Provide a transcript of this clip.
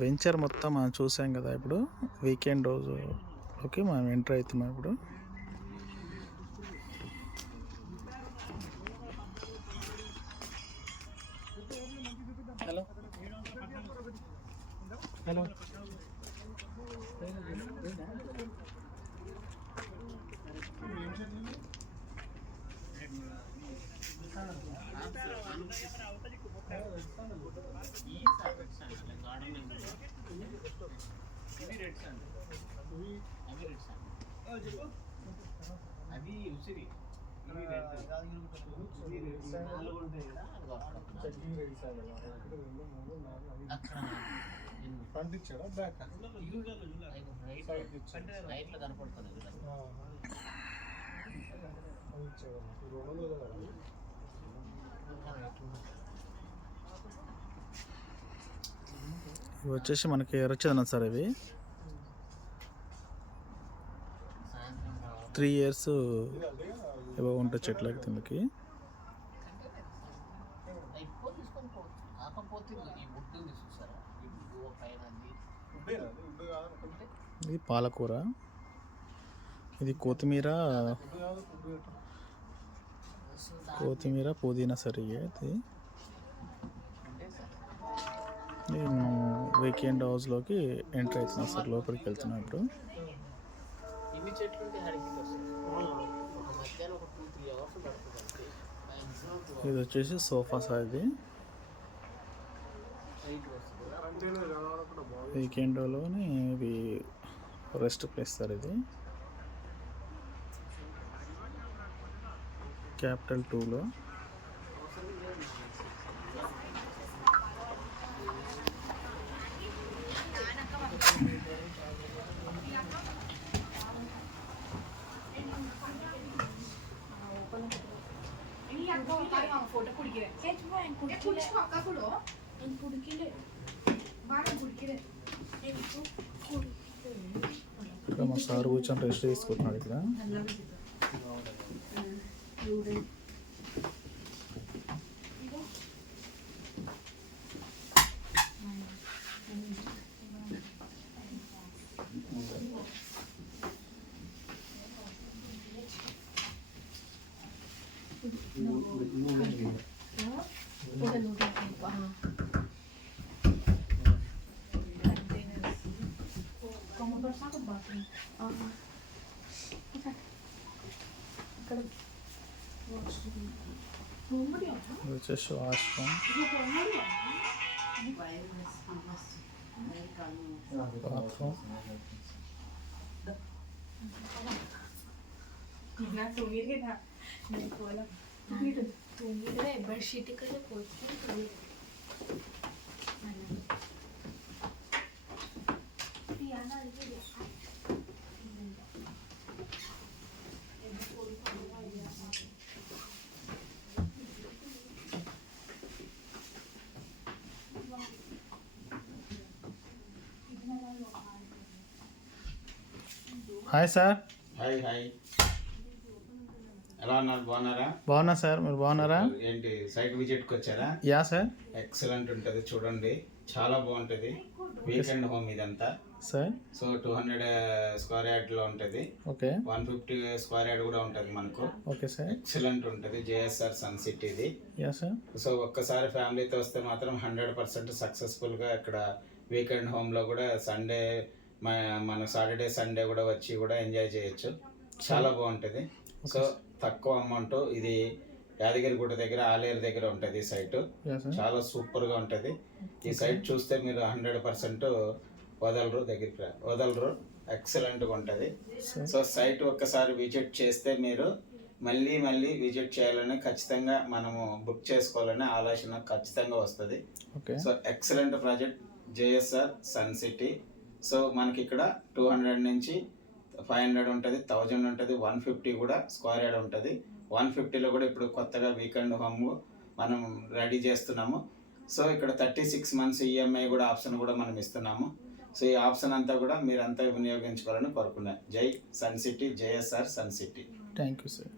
Venture మొత్తం మనం చూసాం కదా. ఇప్పుడు వీకెండ్ రోజుకి మనం ఎంటర్ అవుతున్నాం. ఇప్పుడు హలో అది ఉసిరి ఫ్రంట్ ఇచ్చాడా బ్యాక్ రైట్లో కనపడుతుంది ఇవి వచ్చేసి మనకి ఎర్రచందనం సార్. ఇవి 3 years ఏవో ఉంటాయి చెట్లకి కిందకి. ఇది పాలకూర, ఇది కొత్తిమీర పుదీనా సరి. ఇది నేను వీకెండ్ హౌస్లోకి ఎంటర్ అవుతున్నాను సార్. లోపలికి వెళ్తున్నాను ఇప్పుడు. ఇది వచ్చేసి సోఫా సార్. ఇది వీకెండ్లోని ఇవి రెస్ట్ ప్లేస్ సార్. ఇది క్యాపిటల్ 2లో. ఇక్కడ మా సార్ కూర్చొని రెస్ట్ తీసుకుంటున్నాడు ఇక్కడ. ఇది వచ్చేసి washroom, bathroom. Bedsheet hi sir. Hi hi, ఎలా ఉన్నారు? బాగున్నారా? బాగున్నా సార్, మీరు బాగున్నారా? ఏంటి సైట్ విజిట్కి వచ్చారా? Yeah sir. ఎక్సలెంట్ ఉంటుంది, చూడండి చాలా బాగుంటుంది. వీకెండ్ హోమ్ ఇదంతా సార్. సో 200 స్క్వేర్ యార్డ్లో ఉంటుంది. ఓకే. 150 స్క్వేర్ యార్డ్ కూడా ఉంటుంది మనకు. Okay sir. ఎక్సలెంట్ ఉంటుంది. జేఎస్ఆర్ సన్ సిటీ ఇది. Yeah sir. సో ఒక్కసారి ఫ్యామిలీతో వస్తే మాత్రం 100% సక్సెస్ఫుల్గా ఇక్కడ వీకెండ్ హోమ్లో కూడా సండే మన సాటర్డే సండే కూడా వచ్చి కూడా ఎంజాయ్ చేయొచ్చు. చాలా బాగుంటుంది. సో తక్కువ అమౌంట్. ఇది యాదగిరిగుట్ట దగ్గర ఆలేరు దగ్గర ఉంటుంది ఈ సైట్. చాలా సూపర్గా ఉంటుంది. ఈ సైట్ చూస్తే మీరు 100% వదలరు. ఎక్సలెంట్గా ఉంటుంది. సో సైట్ ఒక్కసారి విజిట్ చేస్తే మీరు మళ్ళీ మళ్ళీ విజిట్ చేయాలని ఖచ్చితంగా మనము బుక్ చేసుకోవాలనే ఆలోచన ఖచ్చితంగా వస్తుంది. So excellent project JSR Sun City. So మనకి ఇక్కడ 200 నుంచి 500 ఉంటుంది, 1000 ఉంటుంది, 150 కూడా స్క్వేర్ యార్డ్ ఉంటుంది. 150లో కూడా ఇప్పుడు కొత్తగా వీకెండ్ హోమ్ మనం రెడీ చేస్తున్నాము. సో ఇక్కడ 36 months ఈఎంఐ కూడా ఆప్షన్ కూడా మనం ఇస్తున్నాము. సో ఈ ఆప్షన్ అంతా కూడా మీరంతా వినియోగించుకోవాలని కోరుకున్నాను. జై Sun City, JSR Sun City. Thank you sir.